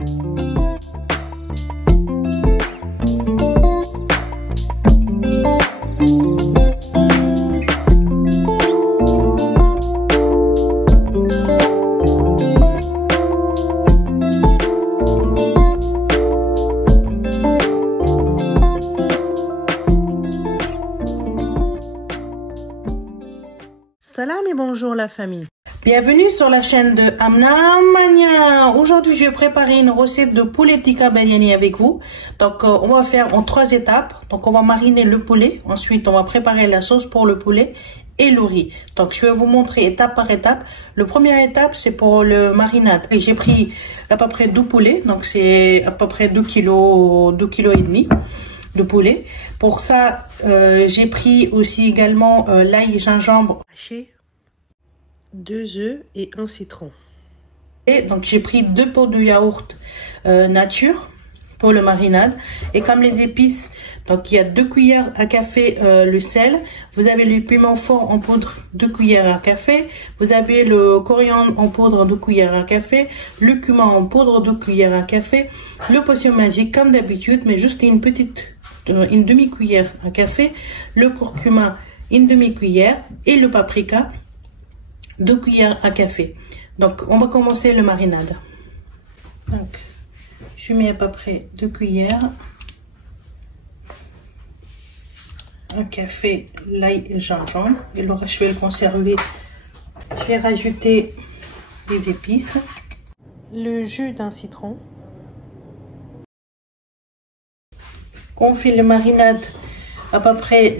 Salam et bonjour la famille. Bienvenue sur la chaîne de Amna Mania. Aujourd'hui, je vais préparer une recette de poulet tikka biryani avec vous. Donc, on va faire en 3 étapes. Donc, on va mariner le poulet. Ensuite, on va préparer la sauce pour le poulet et le riz. Donc, je vais vous montrer étape par étape. La première étape, c'est pour le marinade. J'ai pris à peu près 2 poulets. Donc, c'est à peu près 2 kg et demi de poulet. Pour ça, j'ai pris aussi également l'ail et gingembre haché, 2 œufs et un citron. Et donc j'ai pris 2 pots de yaourt nature pour le marinade. Et comme les épices, donc il y a 2 cuillères à café le sel. Vous avez le piment fort en poudre, 2 cuillères à café. Vous avez le coriandre en poudre, 2 cuillères à café. Le cumin en poudre, 2 cuillères à café. Le potion magique comme d'habitude, mais juste une demi-cuillère à café. Le curcuma, une demi-cuillère. Et le paprika, 2 cuillères à café. Donc, on va commencer le marinade. Donc, je mets à peu près 2 cuillères. Un café, l'ail et gingembre. Et le reste, je vais le conserver. Je vais rajouter les épices. Le jus d'un citron. On fait le marinade à peu près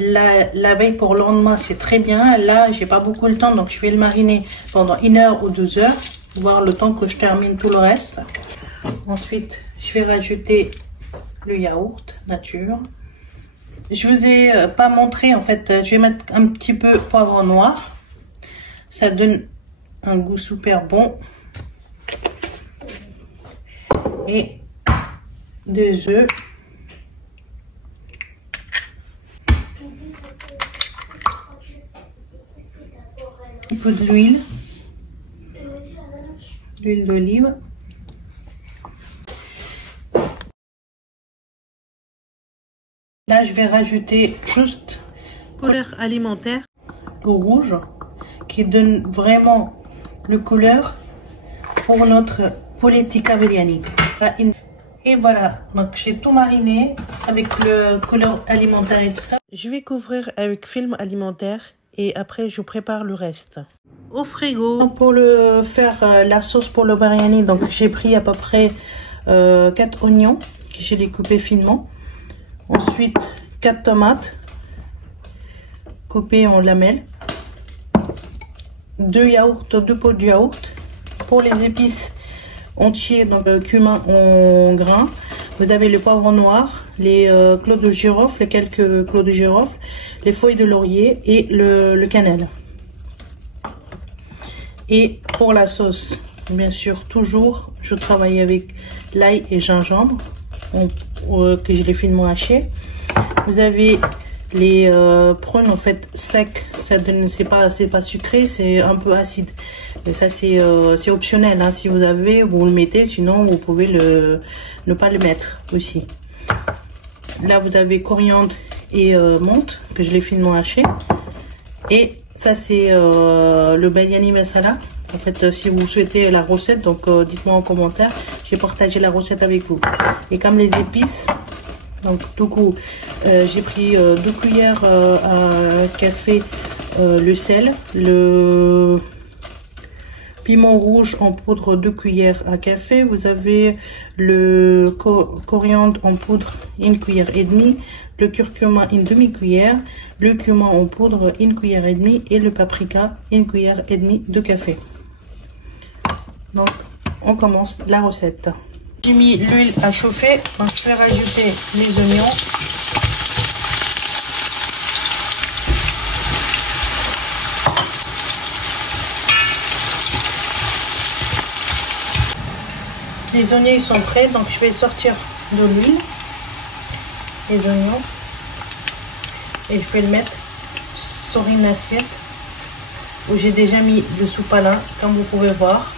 la veille pour le lendemain, c'est très bien. Là, j'ai pas beaucoup le temps, donc je vais le mariner pendant 1 heure ou 2 heures, voir le temps que je termine tout le reste. Ensuite, je vais rajouter le yaourt nature. Je vous ai pas montré, en fait, je vais mettre un petit peu poivre noir. Ça donne un goût super bon. Et 2 œufs. Un peu d'huile d'olive. Là, je vais rajouter juste couleur alimentaire au rouge qui donne vraiment le couleur pour notre poulet tikka biryani. Et voilà, donc j'ai tout mariné avec le couleur alimentaire et tout ça. Je vais couvrir avec film alimentaire. Et après, je prépare le reste au frigo. Pour faire la sauce pour le biryani, donc j'ai pris à peu près 4 oignons que j'ai découpés finement. Ensuite, 4 tomates coupées en lamelles. 2 pots de yaourt. Pour les épices entiers, donc cumin en grains. Vous avez le poivre noir, les clous de girofle, les quelques clous de girofle, les feuilles de laurier et le cannelle. Et pour la sauce, bien sûr, toujours, je travaille avec l'ail et gingembre que je l'ai finement haché. Vous avez les prunes en fait secs, ça donne, c'est pas sucré, c'est un peu acide. Et ça c'est optionnel, hein. Si vous avez, vous le mettez, sinon vous pouvez ne pas le mettre aussi. Là vous avez coriandre et menthe que je l'ai finement haché. Et ça c'est le biryani masala. En fait, si vous souhaitez la recette, donc dites-moi en commentaire. J'ai partagé la recette avec vous. Et comme les épices, donc du coup, j'ai pris 2 cuillères à café le sel, le piment rouge en poudre 2 cuillères à café. Vous avez le coriandre en poudre 1 cuillère et demie, le curcuma 1 demi-cuillère, le cumin en poudre 1 cuillère et demie et le paprika 1 cuillère et demie de café. Donc on commence la recette. J'ai mis l'huile à chauffer, donc je vais rajouter les oignons. Les oignons ils sont prêts, donc je vais sortir de l'huile, les oignons, et je vais le mettre sur une assiette où j'ai déjà mis le sopalin, comme vous pouvez voir.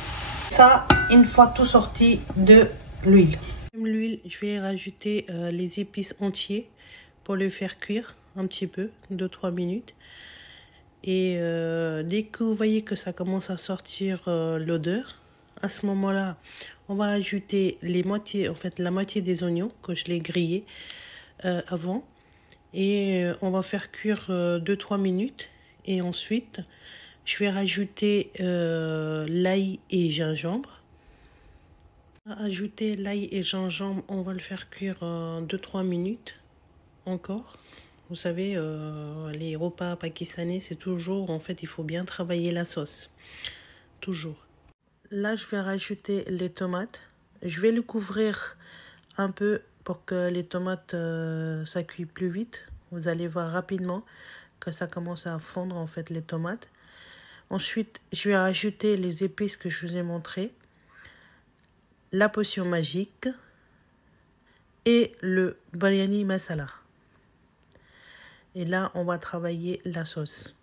Ça, une fois tout sorti de l'huile. L'huile, je vais rajouter les épices entiers pour le faire cuire un petit peu, 2-3 minutes. Et dès que vous voyez que ça commence à sortir l'odeur, à ce moment-là, on va ajouter la moitié des oignons que je l'ai grillé avant. Et on va faire cuire 2-3 minutes. Et ensuite, je vais rajouter l'ail et gingembre. Ajouter l'ail et gingembre, on va le faire cuire 2-3 minutes encore. Vous savez, les repas pakistanais, c'est toujours, en fait, il faut bien travailler la sauce. Toujours. Là, je vais rajouter les tomates. Je vais le couvrir un peu pour que les tomates, ça cuit plus vite. Vous allez voir rapidement que ça commence à fondre, en fait, les tomates. Ensuite, je vais rajouter les épices que je vous ai montrées, la potion magique et le biryani masala. Et là, on va travailler la sauce.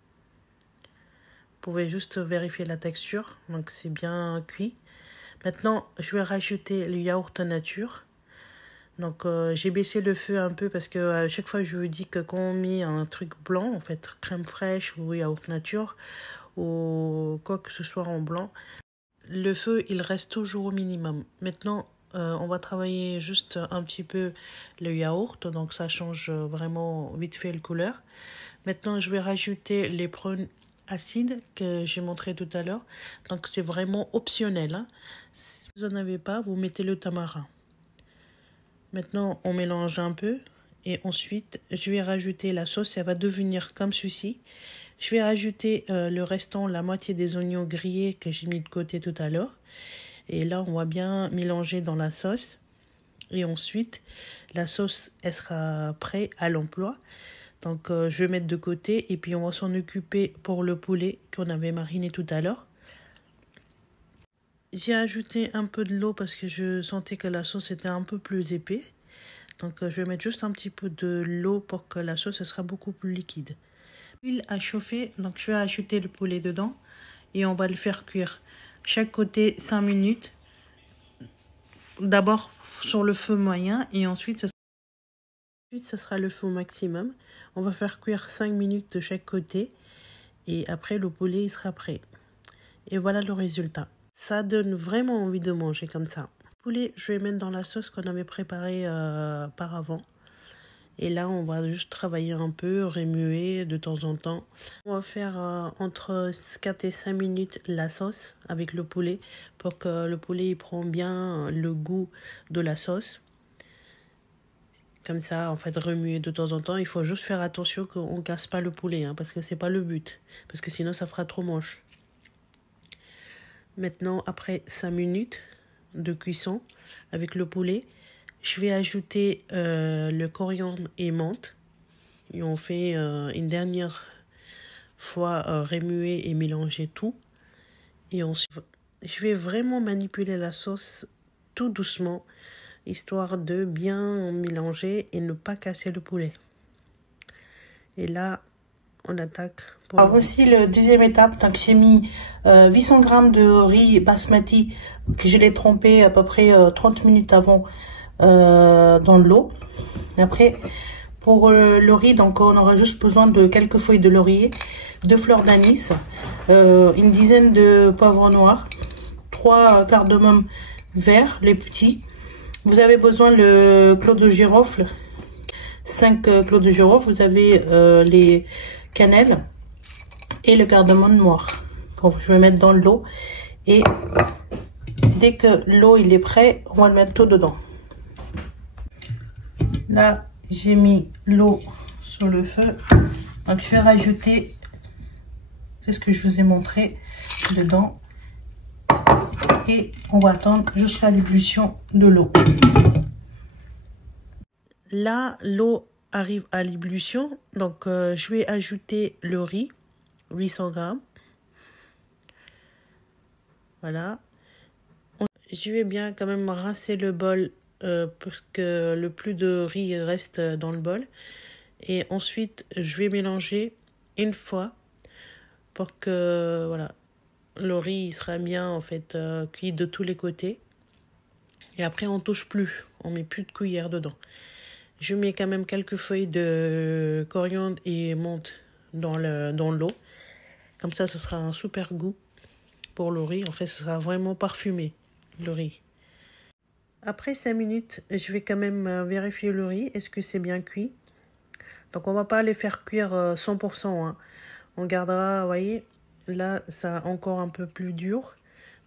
Vous pouvez juste vérifier la texture, donc c'est bien cuit. Maintenant, je vais rajouter le yaourt nature. Donc, j'ai baissé le feu un peu parce que à chaque fois, je vous dis que quand on met un truc blanc, en fait, crème fraîche ou yaourt nature, ou quoi que ce soit en blanc, le feu, il reste toujours au minimum. Maintenant, on va travailler juste un petit peu le yaourt, donc ça change vraiment vite fait la couleur. Maintenant, je vais rajouter les prunes acides que j'ai montré tout à l'heure. Donc, c'est vraiment optionnel, hein. Si vous n'en avez pas, vous mettez le tamarin. Maintenant, on mélange un peu et ensuite, je vais rajouter la sauce. Elle va devenir comme ceci. Je vais rajouter le restant, la moitié des oignons grillés que j'ai mis de côté tout à l'heure. Et là, on va bien mélanger dans la sauce. Et ensuite, la sauce, elle sera prête à l'emploi. Donc, je vais mettre de côté. Et puis, on va s'en occuper pour le poulet qu'on avait mariné tout à l'heure. J'ai ajouté un peu de l'eau parce que je sentais que la sauce était un peu plus épais. Donc, je vais mettre juste un petit peu de l'eau pour que la sauce sera beaucoup plus liquide. L'huile a chauffé, donc je vais ajouter le poulet dedans. Et on va le faire cuire chaque côté 5 minutes. D'abord sur le feu moyen et ensuite ce sera le feu maximum. On va faire cuire 5 minutes de chaque côté et après le poulet il sera prêt. Et voilà le résultat. Ça donne vraiment envie de manger comme ça. Le poulet, je vais mettre dans la sauce qu'on avait préparée par avant. Et là, on va juste travailler un peu, remuer de temps en temps. On va faire entre 4 et 5 minutes la sauce avec le poulet pour que le poulet il prend bien le goût de la sauce. Comme ça, en fait, remuer de temps en temps. Il faut juste faire attention qu'on ne casse pas le poulet, hein, parce que c'est pas le but. Parce que sinon, ça fera trop moche. Maintenant, après 5 minutes de cuisson avec le poulet, je vais ajouter le coriandre et menthe. Et on fait une dernière fois remuer et mélanger tout. Et ensuite, je vais vraiment manipuler la sauce tout doucement, histoire de bien mélanger et ne pas casser le poulet. Et là, on attaque. Alors voici la deuxième étape. Donc j'ai mis 800 g de riz basmati que je l'ai trempé à peu près 30 minutes avant dans l'eau. Après, pour le riz, donc on aura juste besoin de quelques feuilles de laurier, 2 fleurs d'anis, une dizaine de poivrons noirs, 3 cardamome verts, les petits. Vous avez besoin le clou de girofle, 5 clous de girofle. Vous avez les cannelles et le cardamome noir. Donc, je vais mettre dans l'eau et dès que l'eau il est prêt, on va le mettre tout dedans. Là, j'ai mis l'eau sur le feu. Donc, je vais rajouter, c'est ce que je vous ai montré, dedans. Et on va attendre jusqu'à l'ébullition de l'eau. Là, l'eau arrive à l'ébullition. Donc, je vais ajouter le riz, 800 g. Voilà. Je vais bien quand même rincer le bol pour que le plus de riz reste dans le bol. Et ensuite, je vais mélanger une fois pour que voilà, le riz il sera bien en fait cuit de tous les côtés. Et après, on touche plus. On met plus de cuillère dedans. Je mets quand même quelques feuilles de coriandre et menthe dans l'eau. Comme ça sera un super goût pour le riz. En fait, ce sera vraiment parfumé, le riz. Après 5 minutes, je vais quand même vérifier le riz. Est-ce que c'est bien cuit? Donc, on va pas les faire cuire 100%. Hein. On gardera, vous voyez, là, ça encore un peu plus dur.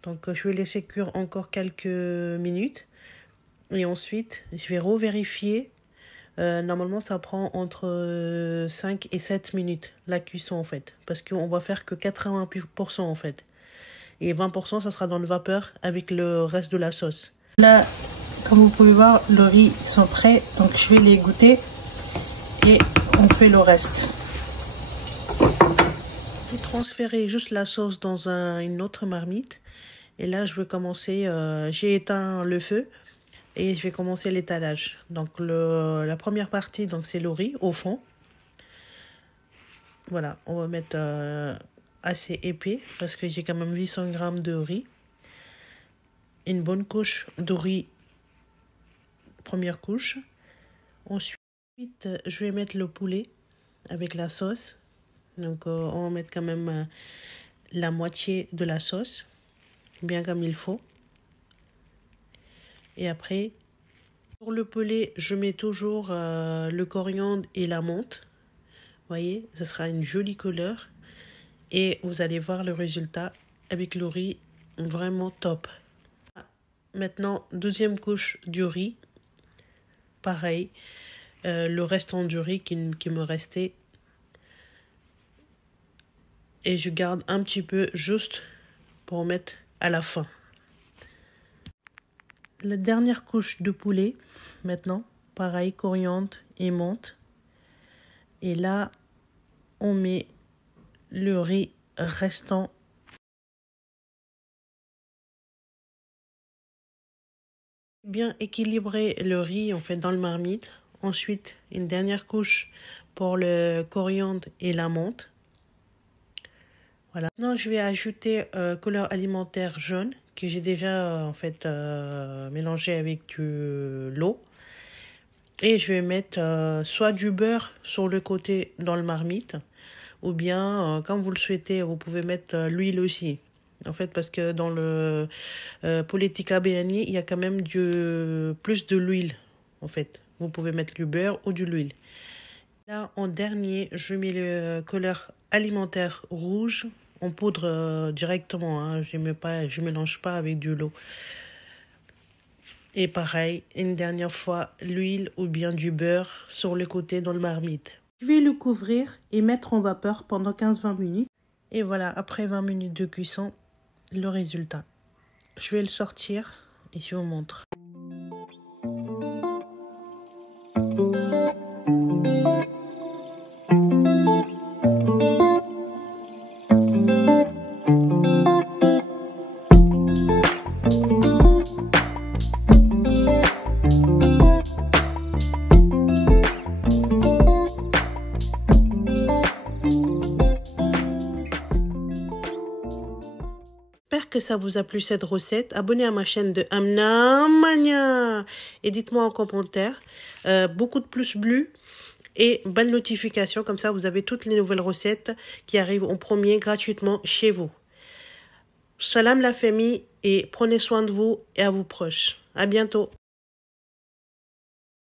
Donc, je vais laisser cuire encore quelques minutes. Et ensuite, je vais revérifier. Normalement, ça prend entre 5 et 7 minutes, la cuisson, en fait. Parce qu'on va faire que 80%, en fait. Et 20%, ça sera dans le vapeur avec le reste de la sauce. Là, comme vous pouvez voir, le riz sont prêts. Donc, je vais les goûter. Et on fait le reste. J'ai transféré juste la sauce dans une autre marmite. Et là, je vais commencer. J'ai éteint le feu. Et je vais commencer l'étalage. Donc, la première partie, c'est le riz au fond. Voilà, on va mettre assez épais parce que j'ai quand même 800 grammes de riz. Une bonne couche de riz, première couche. Ensuite, je vais mettre le poulet avec la sauce. Donc, on va mettre quand même la moitié de la sauce, bien comme il faut. Et après, pour le poulet, je mets toujours le coriandre et la menthe. Vous voyez, ce sera une jolie couleur. Et vous allez voir le résultat avec le riz vraiment top. Maintenant, deuxième couche du riz. Pareil, le restant du riz qui me restait. Et je garde un petit peu juste pour mettre à la fin. La dernière couche de poulet, maintenant, pareil, coriandre et menthe. Et là, on met le riz restant. Bien équilibrer le riz, en fait, dans le marmite. Ensuite, une dernière couche pour le coriandre et la menthe. Voilà. Maintenant, je vais ajouter couleur alimentaire jaune que j'ai déjà en fait mélangé avec de l'eau. Et je vais mettre soit du beurre sur le côté dans le marmite, ou bien, comme vous le souhaitez, vous pouvez mettre l'huile aussi. En fait, parce que dans le poulet tikka biryani, il y a quand même plus de l'huile. En fait, vous pouvez mettre du beurre ou de l'huile. Là, en dernier, je mets le couleur alimentaire rouge en poudre directement. Hein. Je ne mélange pas avec de l'eau. Et pareil, une dernière fois, l'huile ou bien du beurre sur le côté dans le marmite. Je vais le couvrir et mettre en vapeur pendant 15-20 minutes. Et voilà, après 20 minutes de cuisson, le résultat. Je vais le sortir et je vous montre. J'espère que ça vous a plu cette recette. Abonnez à ma chaîne de Amnamania et dites-moi en commentaire beaucoup de pouces bleus et bonne notification. Comme ça, vous avez toutes les nouvelles recettes qui arrivent en premier gratuitement chez vous. Salam la famille et prenez soin de vous et à vos proches. À bientôt.